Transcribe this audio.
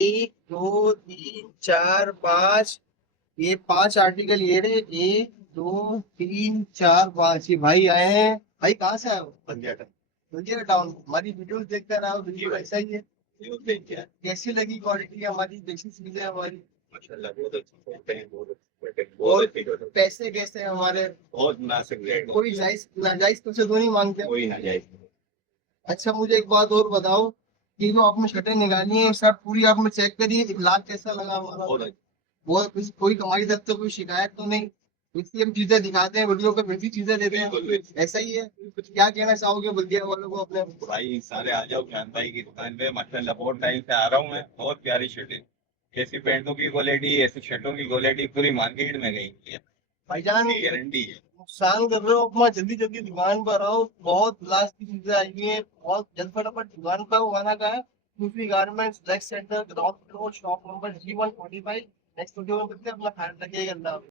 एक दो तीन चार पाँच, ये पांच आर्टिकल ये रहे। एक दो तीन चार पाँच, ये भाई आए हैं। भाई कहाँ से आए हो? बंदिया टाउन। हमारी वीडियोस देखते रहो, वीडियो ऐसा ही है। वीडियोस देख के कैसी लगी क्वालिटी हमारी, देसी चीजें हमारी? माशाल्लाह बहुत अच्छी होते हैं, बहुत अच्छे, बहुत अच्छी। और पैसे कैसे हैं हमारे? बहुत मुनासिब रेट। कोई जायज नाजायज तुमसे तो नहीं मांगते? कोई नाजायज नहीं। अच्छा मुझे एक बात और बताओ, ये जो आपने शर्टें निकाली है सब पूरी आपने चेक करी, एक लाख कैसा लगा हमारा? वो कोई कमाई तक तो कोई शिकायत तो नहीं? इसलिए हम चीजें दिखाते हैं, वीडियो पे वैसी चीजें देते हैं, ऐसा ही है। कुछ क्या कहना चाहोगे बल्दिया वालों को अपने? भाई सारे आ जाओ खान भाई की दुकान पे, माशाल्लाह बहुत टाइम से आ रहा हूँ मैं। बहुत प्यारी शर्टें, ऐसी पैंटों की क्वालिटी, ऐसी शर्टों की क्वालिटी पूरी मार्केट में गई है। भाईजान गारंटी है। नुकसान कर रहे हो अपना, जल्दी जल्दी दुकान पर आओ, बहुत लास्ट की चीजें आई हुई है, बहुत जल्द फटाफट दुकान पर आना का है। दूसरी garments black centre ground floor shop number G145। Next video में मिलते हैं, अपना ख्याल रखिएगा। अल्लाह हाफिज़।